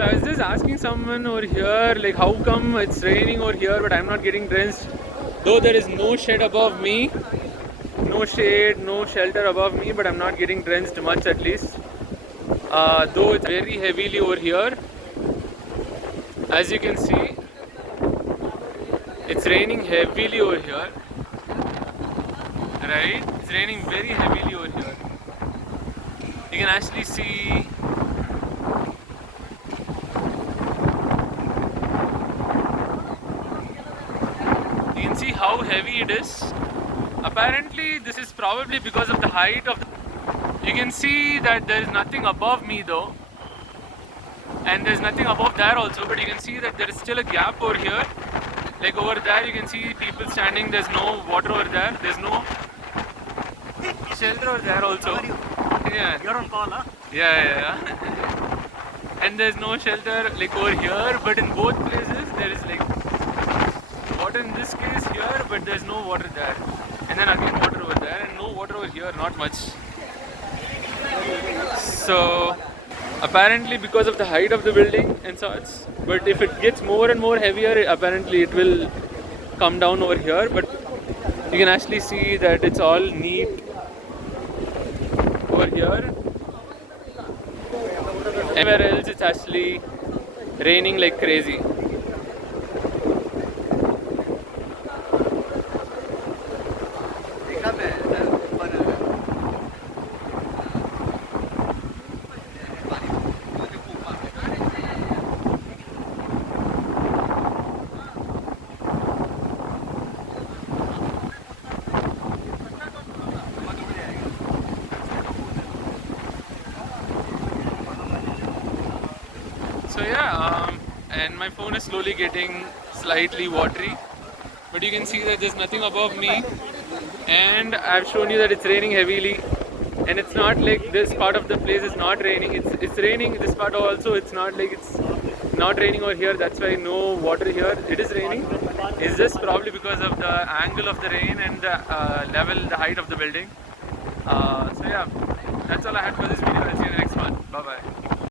So I was just asking someone over here, like, how come it's raining over here, but I'm not getting drenched? Though there is no shade above me, no shade, no shelter above me, but I'm not getting drenched much at least. Though it's very heavily over here, as you can see, it's raining heavily over here. Right? It's raining very heavily over here. You can actually see. You can see how heavy it is. Apparently, this is probably because of the height of the. You can see that there is nothing above me though, and there's nothing above there also. But you can see that there is still a gap over here. Like over there, you can see people standing. There's no water over there. There's no shelter over there also. Yeah. You're on call, huh? Yeah. And there's no shelter like over here, but in both places there is like water in this case here, but there's no water there. And then again water over there, and no water over here, not much. So apparently because of the height of the building and such, but if it gets more and more heavier, apparently it will come down over here. But you can actually see that it's all neat over here. Everywhere else it's actually raining like crazy. So yeah, and my phone is slowly getting slightly watery, but you can see that there's nothing above me, and I've shown you that it's raining heavily, and it's not like this part of the place is not raining. It's raining this part also. It's not like it's not raining over here. That's why no water here. It is raining. It's just probably because of the angle of the rain and the level, the height of the building. So yeah, that's all I had for this video. I'll see you in the next one. Bye bye.